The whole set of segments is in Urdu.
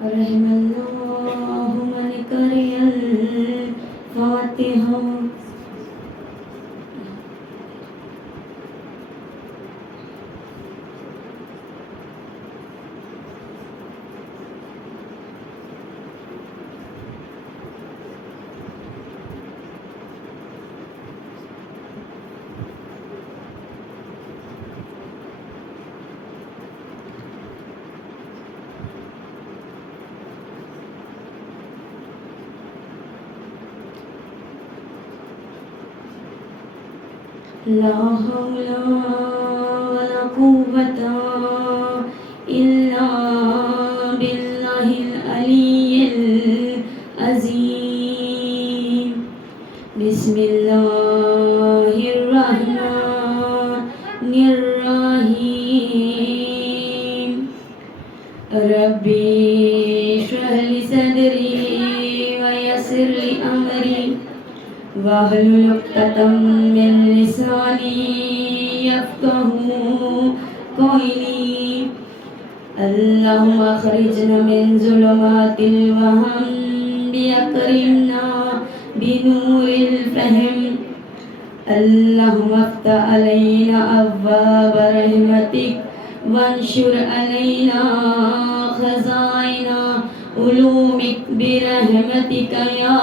رحم اللہ من قرئ الفاتحہ. لا حول ولا قوة إلا بالله العلي العظيم. بسم الله الرحمن الرحيم. ربي اشرح لي صدري ويسر لي أمري واحلل عقدة من لساني يفقهوا قولي. اللهم اخرجنا من ظلمات الوهم بأكرمنا بنور الفهم. اللهم افتح علينا أبواب رحمتك وانشر علينا خزائن علومك برحمتك يا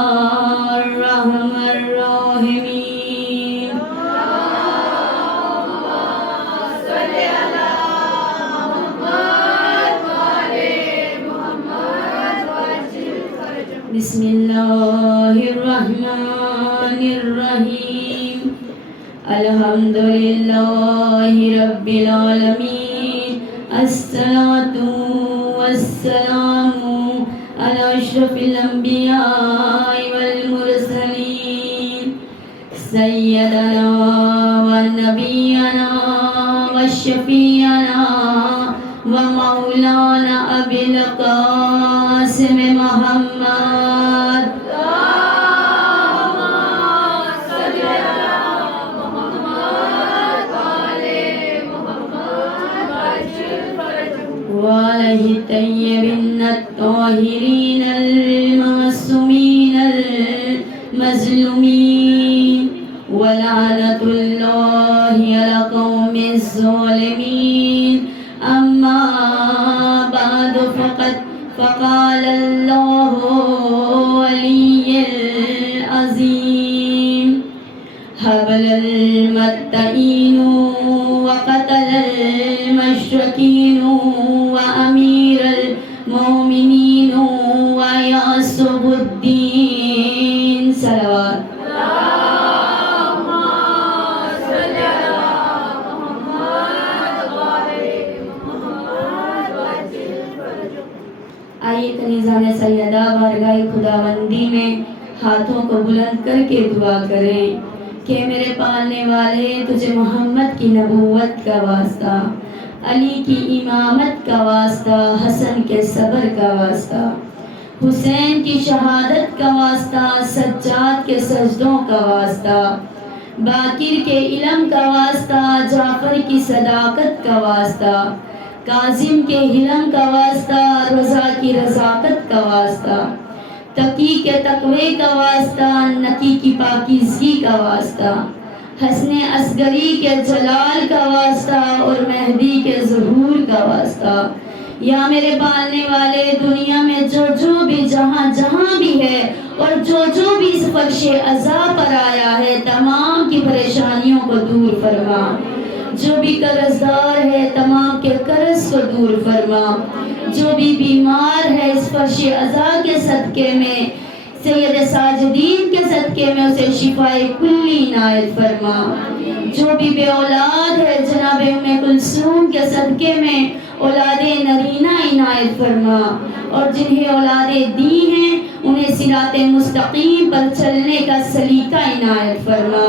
أرحم الراحمين. بسم الله الرحمن الرحيم. الحمد لله رب العالمين. الصلاة والسلام على أشرف الأنبياء والمرسلين سيدنا ونبينا وشفيعنا ومولانا أبي القاسم محمد. وعليه الطيبين الطاهرين المعصومين المظلومين ولعنة الله على قوم الظالمين. أما بعد فقال الله ولي العظيم حبل المتقين وقتل المشركين وأمير المؤمنين ويعصب الدين. صلوات. آئیے کنیزان سیدہ بارگاہ خداوندی میں ہاتھوں کو بلند کر کے دعا کریں کہ میرے پالنے والے تجھے محمد کی نبوت کا واسطہ، علی کی امامت کا واسطہ، حسن کے صبر کا واسطہ، حسین کی شہادت کا واسطہ، سجاد کے سجدوں کا واسطہ، باقر کے علم کا واسطہ، جعفر کی صداقت کا واسطہ، کاظم کے حلم کا واسطہ، رضا کی رضاقت کا واسطہ، تقی کے تقوی کا واسطہ، نقی کی پاکیزگی کا واسطہ، حسن اصغری کے جلال کا واسطہ اور مہدی کے ظہور کا واسطہ. یا میرے پالنے والے دنیا میں جو بھی جہاں بھی ہے اور جو بھی اس فرش عذاب پر آیا ہے تمام کی پریشانیوں کو دور فرما. جو بھی قرضدار ہے تمام کے قرض کو دور فرما. جو بھی بیمار ہے اس فرش عزا کے صدقے میں، سید ساجدین کے صدقے میں اسے شفائے کلی عنایت فرما. جو بھی بے اولاد ہے جناب ام کلثوم کے صدقے میں اولاد نرینہ عنایت فرما، اور جنہیں اولادیں دی ہیں انہیں صراط مستقیم پر چلنے کا سلیقہ عنایت فرما.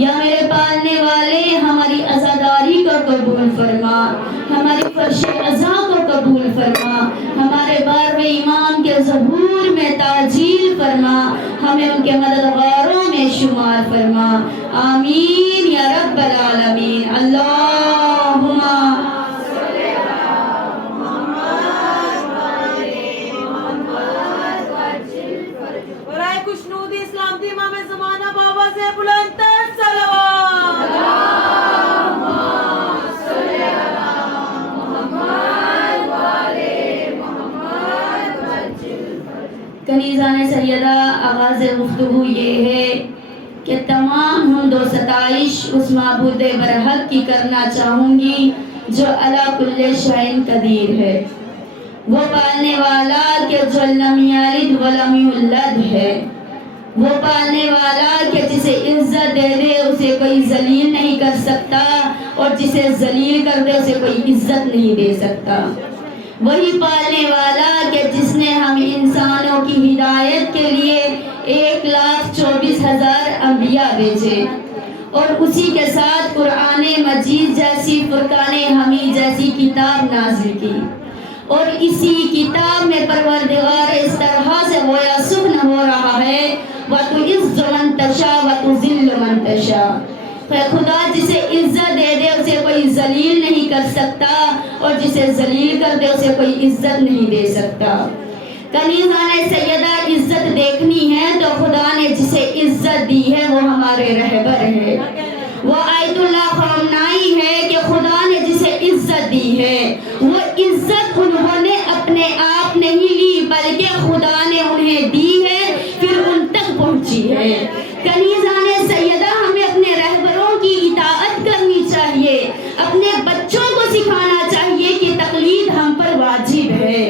یا میرے پالنے والے ہماری عزاداری کو قبول فرما، ہماری فرش عزا کو قبول فرما، ہمارے بار امام کے ظہور میں تاجیل فرما، ہمیں ان کے مددگاروں میں شمار فرما. آمین یا رب العالمین. اللہم کنیزان سیدہ، آغاز گفتگو یہ ہے کہ تمام حمد و ستائش اس معبود برحق کی کرنا چاہوں گی جو علی کل شیء قدیر ہے، وہ پالنے والا کہ جو لم یلد ولم یولد ہے، وہ پالنے والا کہ جسے عزت دے دے اسے کوئی ذلیل نہیں کر سکتا، اور جسے ذلیل کر دے اسے کوئی عزت نہیں دے سکتا، وہی پالنے والا کہ جس نے ہم انسانوں کی ہدایت کے لیے 1,24,000 انبیاء بھیجے، اور اسی کے ساتھ قرآن مجید جیسی، فرقان حمید جیسی کتاب نازل کی، اور اسی کتاب میں پروردگار اس طرح سے گویا سخن ہو رہا ہے وَتُعِزُّ مَن تَشَاءُ وَتُذِلُّ مَن تَشَاءُ، خدا جسے عزت دے دے اسے کوئی ذلیل نہیں کر سکتا، اور جسے ذلیل کر دے اسے کوئی عزت نہیں دے سکتا۔ کنیزان سیدہ، عزت دیکھنی ہے تو خدا نے جسے عزت دی ہے وہ ہمارے رہبر ہے، وہ آیت اللہ خامنائی ہے کہ خدا نے جسے عزت دی ہے وہ عزت انہوں نے اپنے آپ نہیں لی بلکہ خدا نے انہیں دی ہے، پھر ان تک پہنچی ہے۔ کنیزان سیدہ، ہمیں اپنے رہبروں کی اطاعت کرنی چاہیے، اپنے بچوں کو سکھانا چاہیے کہ تقلید ہم پر واجب ہے،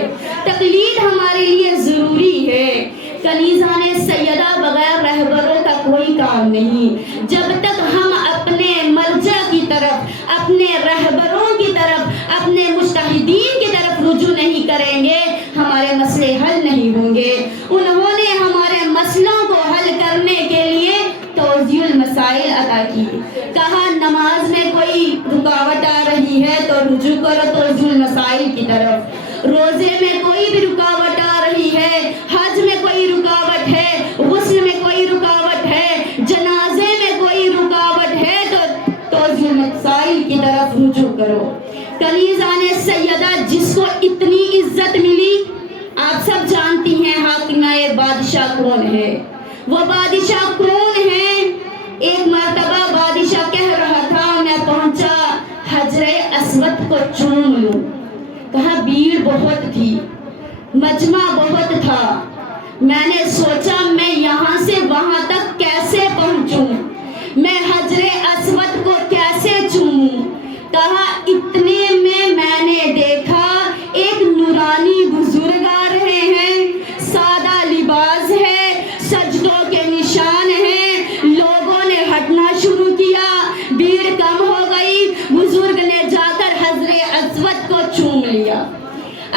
تقلید ہمارے لیے ضروری ہے۔ کنیزان سیدہ، بغیر رہبروں کا کوئی کام نہیں، جب تک ہم اپنے مرجع کی طرف، اپنے رہبروں کی طرف، اپنے مجتہدین کی طرف رجوع نہیں کریں گے ہمارے مسئلے حل نہیں ہوں گے۔ انہوں نے ہمارے مسئلوں کو حل کرنے کے لیے توضیح المسائل عطا کی، کہا نماز میں کوئی رکاوٹ آ رہی ہے تو رجوع کرو توضیح المسائل کی طرف، روزے میں کوئی بھی رکاوٹ آ رہی ہے، حج میں کوئی رکاوٹ ہے، غسل میں کوئی رکاوٹ ہے، جنازے میں کوئی رکاوٹ ہے تو توضیح المسائل کی طرف رجوع کرو۔ کنیزان سیدہ، جس کو اتنی عزت ملی، آپ سب جانتی ہیں حاکمہ بادشاہ کون ہے، وہ بادشاہ کون ہے؟ ایک مرتبہ بادشاہ کہہ رہا تھا میں پہنچا حجر اسود کو چوم لوں، کہا بھیڑ بہت تھی، مجمع بہت تھا، میں نے سوچا میں یہاں سے وہاں تک کیسے پہنچوں، میں حجر اسود کو کیسے چوموں، کہا اتنے میں نے دیکھا ایک نورانی بزرگ آ رہے ہیں، سادہ لباس ہے، سجدوں کے نشان ہیں، لوگوں نے ہٹنا شروع کیا، بھیڑ کم ہو گئی، بزرگ نے جا کر حجر اسود کو چوم لیا۔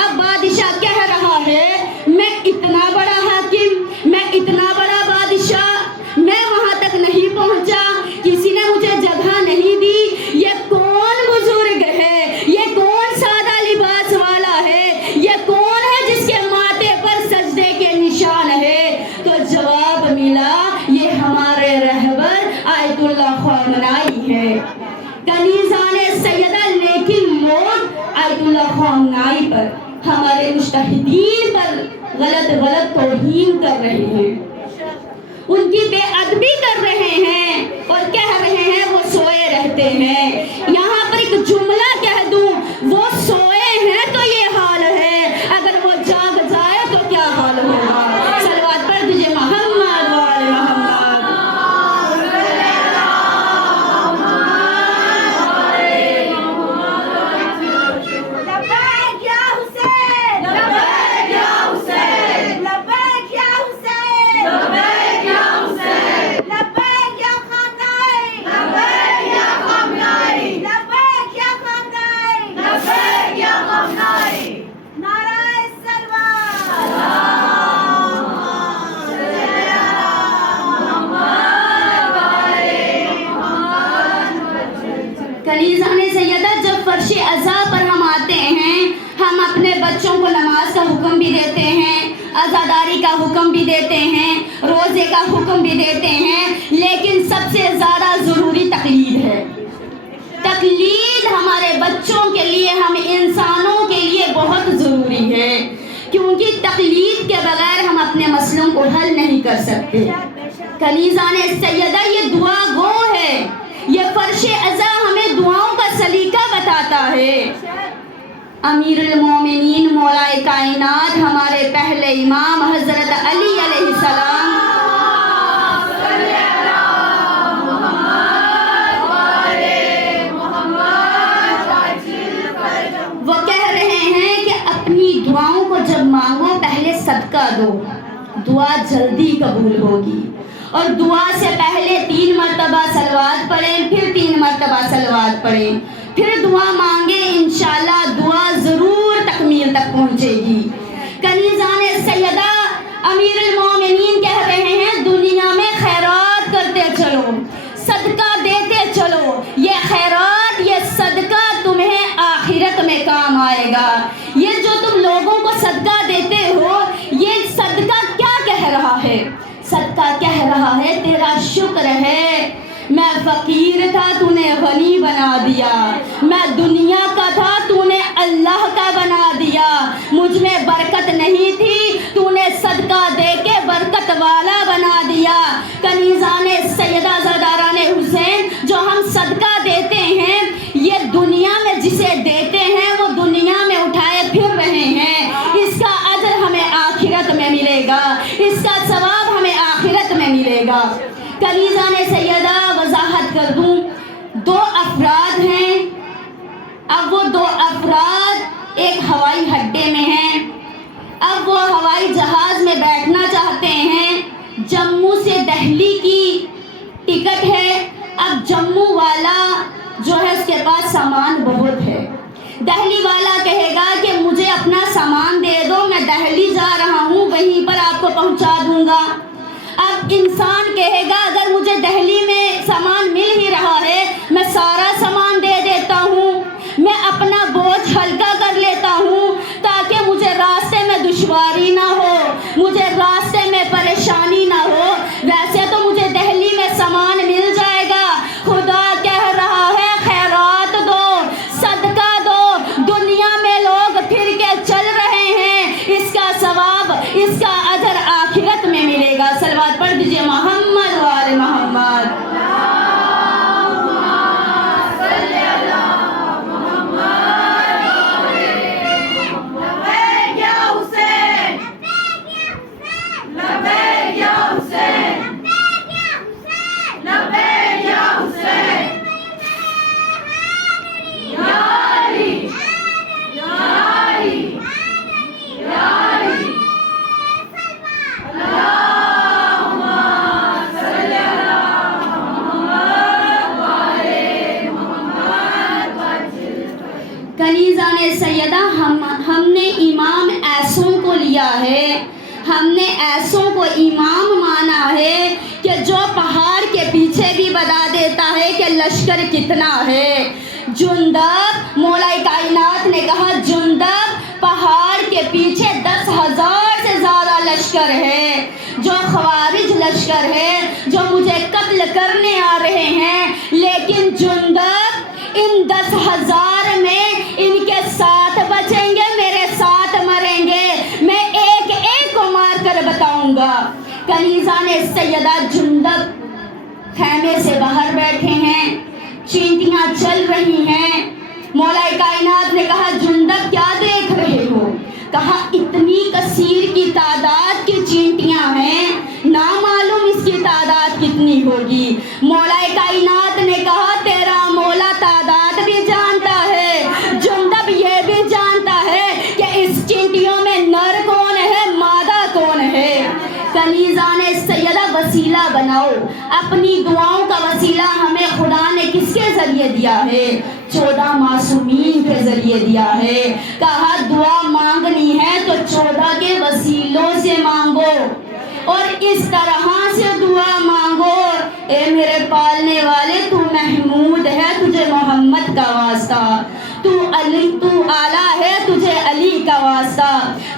اب بادشاہ کہہ رہا ہے میں اتنا بڑا حاکم، میں اتنا بڑا بادشاہ، میں وہاں تک نہیں پہنچا، کسی نے مجھے جگہ نہیں دی، یہ کون بزرگ ہے، یہ کون سادہ لباس والا ہے، یہ کون ہے جس کے ماتھے پر سجدے کے نشان ہے؟ تو جواب ملا یہ ہمارے رہبر آیت اللہ خامنائی ہے۔ کنیزان سیدہ، لیکن لوگ آیت اللہ خامنائی پر، ہمارے مجتہدین پر غلط توہین کر رہے ہیں، ان کی بے ادبی کر رہے ہیں، اور کہہ رہے ہیں وہ سوئے رہتے ہیں۔ یہاں پر ایک جملہ کہہ دوں، وہ سوئے ہیں تو یہ حال ہے، اگر وہ جاگ جائے تو کیا حال ہوگا؟ صلوات پڑھ دیجئے محمد وآل محمد۔ کنیزان سیدہ، جب فرش عزا پر ہم آتے ہیں، ہم اپنے بچوں کو نماز کا حکم بھی دیتے ہیں، عزاداری کا حکم بھی دیتے ہیں، روزے کا حکم بھی دیتے ہیں، لیکن سب سے زیادہ ضروری تقلید ہے۔ تقلید ہمارے بچوں کے لیے، ہم انسانوں کے لیے بہت ضروری ہے، کیونکہ تقلید کے بغیر ہم اپنے مسئلوں کو حل نہیں کر سکتے۔ کنیزان سیدہ، یہ دعا گو ہے، یہ فرش عزا ہمیں دعاؤں کا سلیقہ بتاتا ہے۔ امیر المومنین مولا کائنات ہمارے پہلے امام حضرت علی علیہ السلام وہ کہہ رہے ہیں کہ اپنی دعاؤں کو جب مانگو پہلے صدقہ دو، دعا جلدی قبول ہوگی، اور دعا سے پہلے 3 مرتبہ صلوات پڑھیں، پھر 3 مرتبہ صلوات پڑھیں، پھر دعا مانگیں، انشاءاللہ دعا ضرور تکمیل تک پہنچے گی۔ کنیزان سیدہ امیر المومنین کہہ رہے ہیں دنیا میں خیرات کرتے چلو، صدقہ دیتے چلو، یہ خیرات یہ صدقہ تمہیں آخرت میں کام آئے گا۔ یہ جو تم لوگوں کو صدقہ دیتے ہو، یہ صدقہ کیا کہہ رہا ہے؟ صدقہ کہہ رہا ہے تیرا شکر ہے، میں فقیر تھا تو نے غنی بنا دیا، میں دنیا کا تھا تو نے اللہ کا بنا دیا، مجھ میں برکت نہیں تھی تو نے صدقہ دے کے برکت والا بنا دیا۔ کنیزان سیدہ زرداران حسین، جو ہم صدقہ دیتے ہیں یہ دنیا میں جسے دیتے ہیں وہ دنیا میں اٹھائے پھر رہے ہیں، اس کا اجر ہمیں آخرت میں ملے گا، اس کا ثواب ہمیں آخرت میں ملے گا۔ کنیزان سیدہ وضاحت کر دوں، 2 افراد ہیں، اب وہ 2 افراد ایک ہوائی اڈے میں ہیں، اب وہ ہوائی جہاز میں بیٹھنا چاہتے ہیں، جموں سے دہلی کی ٹکٹ ہے، اب جموں والا جو ہے اس کے پاس سامان بہت ہے، دہلی والا کہے گا کہ مجھے اپنا سامان دے دو، میں دہلی جا رہا ہوں وہیں پر آپ کو پہنچا دوں گا۔ اب انسان کہے گا اگر مجھے دہلی میں سامان مل ہی رہا ہے میں سارا سامان دے دیتا ہوں، میں اپنا بوجھ ہلکا کر لیتا ہوں تاکہ مجھے راستے میں دشواری نہ ہو، مجھے راستے میں پریشانی نہ ہو، ویسے تو مجھے دہلی میں سامان مل جائے گا۔ خدا کہہ رہا ہے خیرات دو، صدقہ دو، دنیا میں لوگ پھر کے چل رہے ہیں، اس کا ثواب اس کا اجر آخرت میں ملے گا۔ صلوات پڑھ دیجئے محمد و آل محمد۔ کنیزان سیدہ ہم نے امام ایسوں کو لیا ہے، ہم نے ایسوں کو امام مانا ہے کہ جو پہاڑ کے پیچھے بھی بتا دیتا ہے کہ لشکر کتنا ہے۔ جندب مولا کائنات نے کہا جندب پہاڑ کے پیچھے 10,000 سے زیادہ لشکر ہے، جو خوارج لشکر ہے جو مجھے قتل کرنے آ رہے ہیں، لیکن جندب ان 10,000 میں ان کے ساتھ بچیں گے، میرے ساتھ مریں گے، میں ایک ایک کو مار کر بتاؤں گا۔ کنیزان سیدہ جندب خیمے سے باہر بیٹھے ہیں، چینٹیاں چل رہی ہیں، مولا کائنات نے کہا جندب کیا دیکھ رہے ہو؟ کہا اتنی کثیر کی تعداد کی چینٹیاں ہیں، نہ معلوم اس کی تعداد کتنی ہوگی۔ مولا کائنات نے کہا تیرا مولا تعداد بھی جانتا ہے، جندب یہ بھی جانتا ہے کہ اس چینٹیوں میں نر کون ہے مادہ کون ہے۔ کنیزان سیدہ وسیلہ بناؤ، اپنی دعاؤں کا وسیلہ ہمیں خدا نے کس کے ذریعے دیا ہے؟ 14 معصومین کے ذریعے دیا ہے۔ کہا دعا مانگنی ہے تو 14 کے وسیلوں سے مانگو اور اس طرح سے دعا مانگو۔ اے میرے پالنے والے تو محمود ہے تجھے محمد کا واسطہ، تو علی تو اعلیٰ ہے تجھے علی کا واسطہ،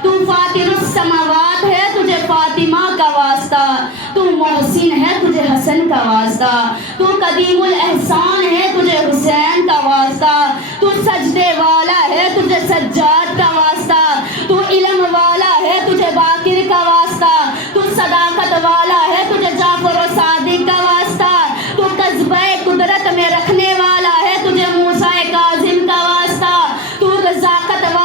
تو فاطر السماوات ہے تجھے فاطمہ کا واسطہ، تو محسن ہے تجھے حسن کا واسطہ، تو قدیم الاحسان ہے تجھے حسین کا واسطہ، تو سجدے والا ہے تجھے سجاد کا واسطہ، تو علم والا ہے تجھے باقر کا واسطہ، تو صداقت والا ہے تجھے جعفر و صادق کا واسطہ، تو قصبہ قدرت میں رکھنے والا ہے تجھے موسیٰ کاظم کا واسطہ، تو رزاقت والا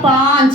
5।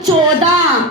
14।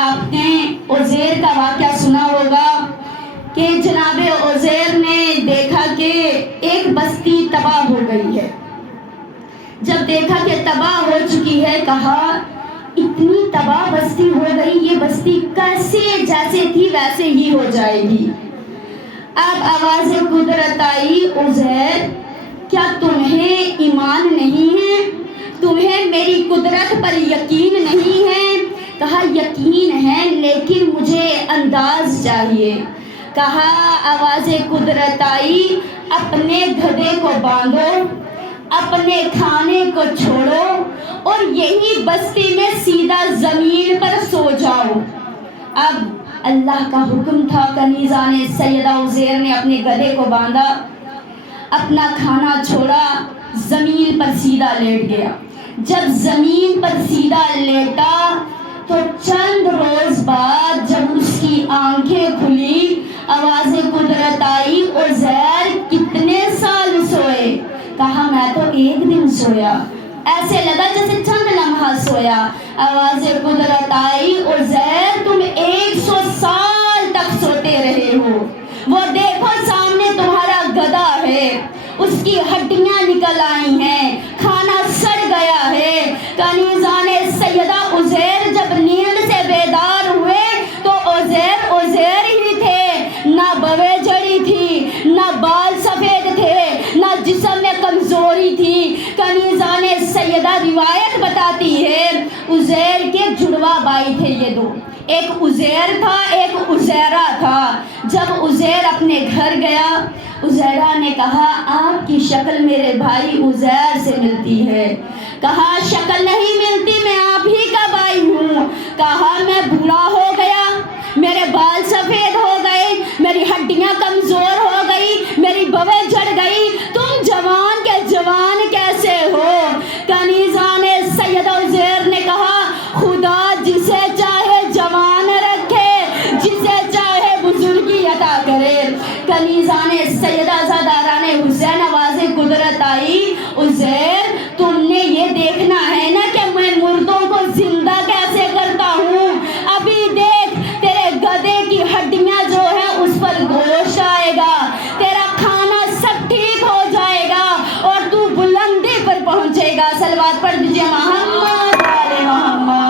آپ نے عزیر کا واقعہ سنا ہوگا کہ جناب عزیر نے دیکھا کہ ایک بستی تباہ ہو گئی ہے. جب دیکھا کہ تباہ ہو چکی ہے، کہا اتنی تباہ بستی ہو گئی، یہ بستی کیسے جیسے تھی ویسے ہی ہو جائے گی. اب آواز قدرت آئی، عزیر کیا تمہیں ایمان نہیں ہے؟ تمہیں میری قدرت پر یقین نہیں ہے؟ کہا یقین ہے لیکن مجھے انداز چاہیے. کہا آواز قدرت آئی، اپنے گدھے کو باندھو، اپنے کھانے کو چھوڑو اور یہی بستی میں سیدھا زمین پر سو جاؤ. اب اللہ کا حکم تھا. کنیزہ نے سیدہ عزیر نے اپنے گدھے کو باندھا، اپنا کھانا چھوڑا، زمین پر سیدھا لیٹ گیا. جب زمین پر سیدھا لیٹا تو چند روز بعد جب اس کی آنکھیں کھلی، آواز قدرت آئی، عزیر کتنے سال سوئے؟ کہا میں تو ایک دن سویا. ایسے لگا جیسے چند لمحہ سویا. آواز قدرت آئی، عزیر تم 100 سال تک سوتے رہے ہو. وہ دیکھو سامنے تمہارا گدھا ہے، اس کی ہڈیاں نکل آئی ہیں، کھانا سڑ گیا ہے. کنیزان سیدہ عزیر جب نیند سے بیدار ہوئے تو عزیر ہی تھے، نہ بوے جڑی تھی، نہ بال سفید تھے، نہ جسم میں کمزوری تھی. کنیزان سیدہ روایت بتاتی ہے عزیر کے جڑوا بھائی تھے یہ دو، ایک عزیر تھا ایک عزیرہ تھا. جب عزیر اپنے گھر گیا، عزیرہ نے کہا آپ کی شکل میرے بھائی عزیر سے ملتی ہے. کہا شکل نہیں ملتی، میں آپ ہی کا بھائی ہوں. کہا میں بوڑھا ہو گیا، میرے بال سفید ہو گئے، میری ہڈیاں کمزور ہو گئی، میری بویں جڑ گئی، تم جوان کے جوان کیسے ہو؟ کنیزان سیدہ عزیر نے کہا خدا جسے چاہے جوان رکھے، جسے چاہے بزرگی عطا کرے. کنیزان سیدہ زاداران حسین آواز قدرت آئی، عزیر تم نے یہ دیکھنا ہے نا کہ میں مردوں کو زندہ کیسے کرتا ہوں. ابھی دیکھ تیرے گدھے کی ہڈیاں جو ہیں اس پر گوشت آئے گا، تیرا کھانا سب ٹھیک ہو جائے گا اور تو بلندی پر پہنچے گا. صلوات پڑھ دیجیے محمد آل محمد.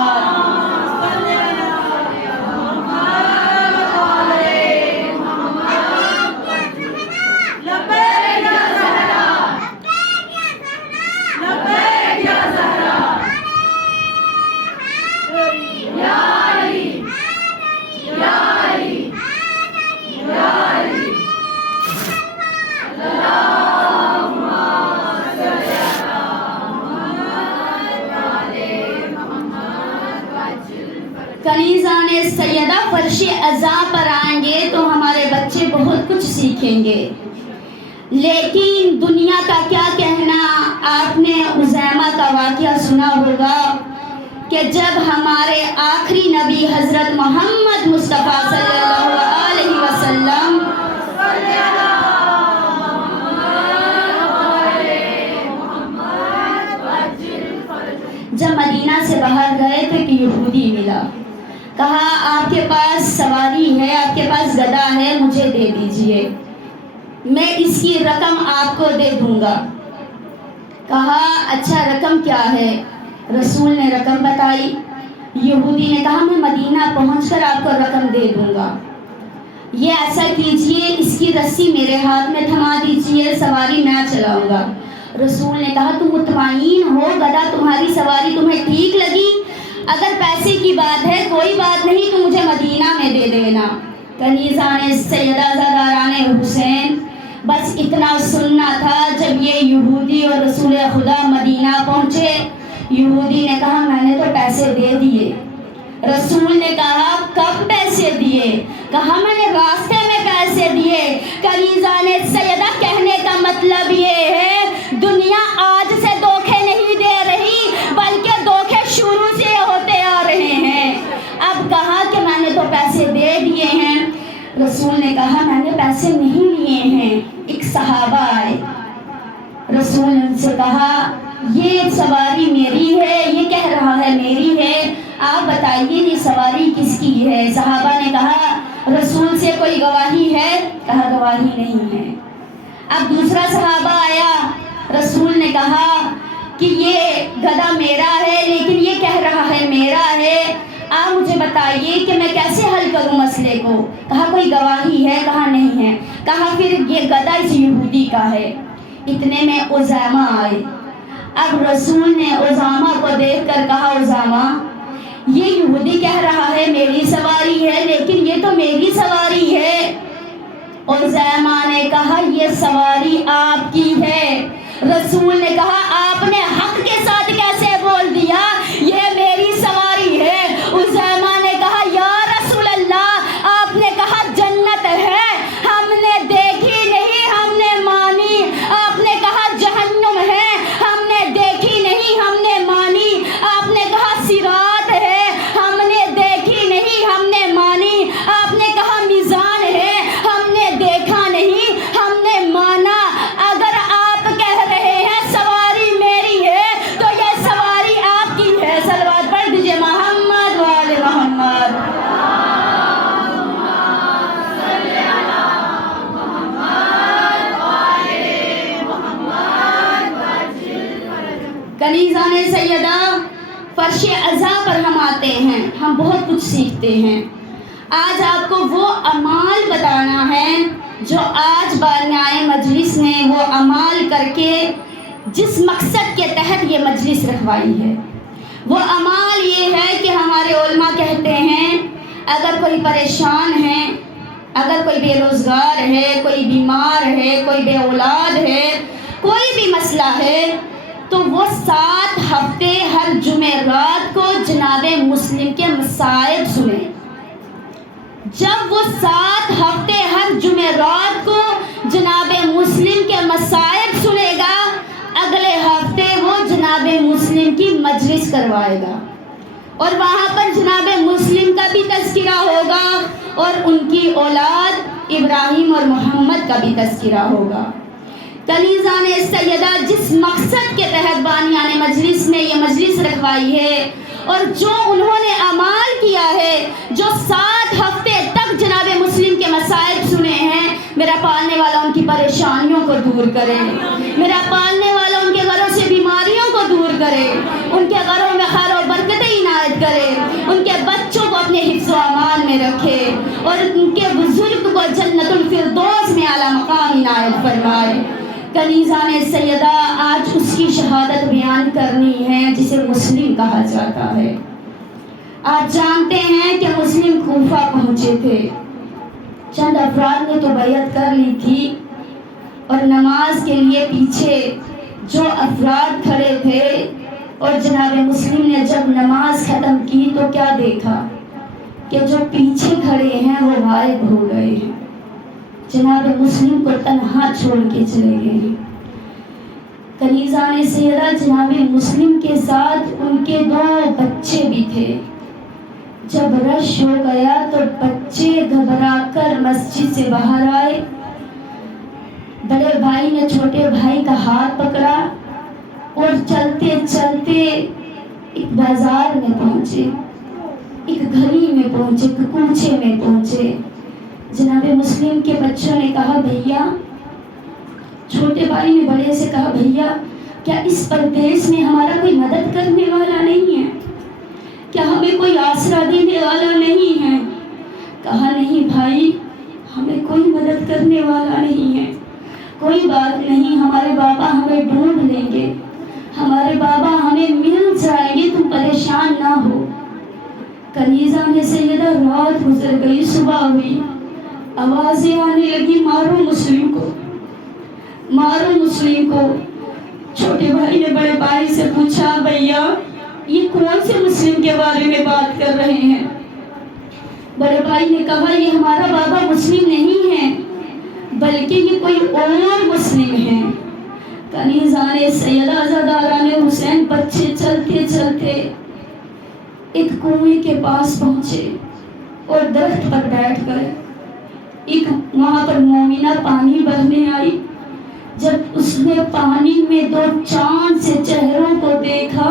کنیزان سیدہ فرش عزا پر آئیں گے تو ہمارے بچے بہت کچھ سیکھیں گے، لیکن دنیا کا کیا کہنا. آپ نے عزیمہ کا واقعہ سنا ہوگا کہ جب ہمارے آخری نبی حضرت محمد مصطفیٰ صلی اللہ علیہ وسلم جب مدینہ سے باہر گئے تو ایک یہودی ملا. کہا آپ کے پاس سواری ہے، آپ کے پاس گدھا ہے، مجھے دے دیجئے، میں اس کی رقم آپ کو دے دوں گا. کہا اچھا رقم کیا ہے؟ رسول نے رقم بتائی. یہودی نے کہا میں مدینہ پہنچ کر آپ کو رقم دے دوں گا. یہ ایسا کیجئے اس کی رسی میرے ہاتھ میں تھما دیجئے، سواری میں چلاؤں گا. رسول نے کہا تم مطمئن ہو؟ گدھا تمہاری سواری تمہیں ٹھیک لگی؟ اگر پیسے کی بات ہے کوئی بات نہیں، تو مجھے مدینہ میں دے دینا. کنیزان سیدہ زاداران حسین بس اتنا سننا تھا. جب یہ یہودی اور رسول خدا مدینہ پہنچے، یہودی نے کہا میں نے تو پیسے دے دیے. رسول نے کہا کب پیسے دیے؟ کہا میں نے راستے میں پیسے دیے. کنیزان سیدہ کہنے کا مطلب یہ ہے دنیا آج سے دھوکے نہیں دے رہی بلکہ دھوکے شروع سے ہوتے آ رہے ہیں. اب کہا کہ میں نے تو پیسے دے دیے ہیں. رسول نے کہا میں نے پیسے نہیں لیے ہیں. ایک صحابہ آئے، رسول نے ان سے کہا یہ سواری میری ہے، یہ کہہ رہا ہے میری ہے، آپ بتائیے یہ سواری کس کی ہے؟ صحابہ نے کہا رسول سے کوئی گواہی ہے؟ کہا گواہی نہیں ہے۔ اب دوسرا صحابہ آیا، رسول نے کہا کہ یہ گدھا میرا ہے لیکن یہ کہہ رہا ہے میرا ہے، آپ مجھے بتائیے کہ میں کیسے حل کروں مسئلے کو؟ کہا کوئی گواہی ہے؟ کہا نہیں ہے۔ کہا پھر یہ گدھا اس یہودی کا ہے۔ اتنے میں اسامہ آئے۔ اب رسول نے اسامہ کو دیکھ کر کہا اسامہ یہ یہودی کہہ رہا ہے میری سواری ہے لیکن یہ تو میری سواری ہے۔ اسامہ نے کہا یہ سواری آپ کی ہے۔ رسول نے کہا آپ نے حق کے ساتھ کیسے بول دیا یہ میری سواری ہے؟ اسامہ نے کہا یا رسول اللہ آپ نے کہا جنت ہے، ہم نے دیکھی نہیں ہم نے مانی۔ آپ نے کہا جہنم ہے، ہم نے دیکھی نہیں ہم نے مانی۔ آپ نے کہا صراط ہے، ہم نے دیکھی نہیں ہم نے مانی۔ آپ نے کہا میزان ہے، ہم نے دیکھا نہیں ہم نے مانا۔ اگر آپ کہہ رہے ہیں سواری میری ہے تو یہ سواری آپ کی ہے۔ صلوات پڑھ دیجئے محمد وآل محمد۔ کنیزان سیدہ، فرش عزا پر ہم آتے ہیں، ہم بہت کچھ سیکھتے ہیں۔ آج آپ کو وہ اعمال بتانا ہے جو آج بانیائے مجلس نے وہ اعمال کر کے جس مقصد کے تحت یہ مجلس رکھوائی ہے۔ وہ اعمال یہ ہے کہ ہمارے علماء کہتے ہیں اگر کوئی پریشان ہے، اگر کوئی بے روزگار ہے، کوئی بیمار ہے، کوئی بے اولاد ہے، کوئی بھی مسئلہ ہے تو وہ 7 ہفتے ہر جمعرات کو جناب مسلم کے مصائب سنیں۔ جب وہ 7 ہفتے ہر جمعرات کو جناب مسلم کے مصائب سنے گا، اگلے ہفتے وہ جناب مسلم کی مجلس کروائے گا اور وہاں پر جناب مسلم کا بھی تذکرہ ہوگا اور ان کی اولاد ابراہیم اور محمد کا بھی تذکرہ ہوگا۔ کنیزان سیدہ، جس مقصد کے تحت بانیان مجلس نے یہ مجلس رکھوائی ہے اور جو انہوں نے اعمال کیا ہے، جو 7 ہفتے تک جناب مسلم کے مصائب سنے ہیں، میرا پالنے والا ان کی پریشانیوں کو دور کرے، میرا پالنے والا ان کے گھروں سے بیماریوں کو دور کرے، ان کے گھروں میں خیر و برکتیں عنایت کرے، ان کے بچوں کو اپنے حفظ و امان میں رکھے اور ان کے بزرگ کو جنت الفردوس میں اعلیٰ مقام عنایت فرمائے۔ کنیزان سیدہ، آج اس کی شہادت بیان کرنی ہے جسے مسلم کہا جاتا ہے۔ آپ جانتے ہیں کہ مسلم کوفہ پہنچے تھے، چند افراد نے تو بیعت کر لی تھی اور نماز کے لیے پیچھے جو افراد کھڑے تھے اور جناب مسلم نے جب نماز ختم کی تو کیا دیکھا کہ جو پیچھے کھڑے ہیں وہ غائب ہو گئے ہیں، جناب مسلم کو تنہا چھوڑ کے چلے گئے ہیں۔ کنیزان سیدہ، جناب مسلم کے ساتھ ان کے 2 بچے بھی تھے۔ جب رش ہو گیا تو بچے گھبرا کر مسجد سے باہر آئے۔ بڑے بھائی نے چھوٹے بھائی کا ہاتھ پکڑا اور چلتے چلتے ایک بازار میں پہنچے، ایک گلی میں پہنچے، ایک کوچے میں پہنچے۔ جناب مسلم کے بچوں نے کہا بھیا، چھوٹے بھائی نے بڑے سے کہا بھیا کیا اس پردیس میں ہمارا کوئی مدد کرنے والا نہیں ہے؟ کیا ہمیں کوئی آسرا دینے والا نہیں ہے؟ کہا نہیں بھائی، ہمیں کوئی مدد کرنے والا نہیں ہے۔ کوئی بات نہیں، ہمارے بابا ہمیں ڈھونڈ لیں گے، ہمارے بابا ہمیں مل جائیں گے، تم پریشان نہ ہو۔ کنیزان سیدہ، رات گزر گئی، صبح ہوئی، آوازیں آنے لگی مارو مسلم کو، مارو مسلم کو۔ چھوٹے بھائی نے بڑے بھائی سے پوچھا بھیا یہ کون سے مسلم کے بارے میں بات کر رہے ہیں؟ بڑے بھائی نے کہا یہ ہمارا بابا مسلم نہیں ہے بلکہ یہ کوئی اور مسلم ہے۔ کنیزان سیدہ زاداران حسین بچے چلتے چلتے ایک کنویں کے پاس پہنچے اور درخت پر بیٹھ کر ایک وہاں پر مومنہ پانی بھرنے آئی۔ جب اس نے پانی میں 2 چاند سے چہروں کو دیکھا،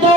2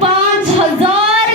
5000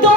2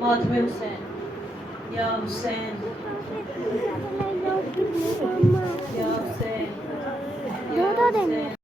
ماتم حسین یا حسین یا حسین یا حسین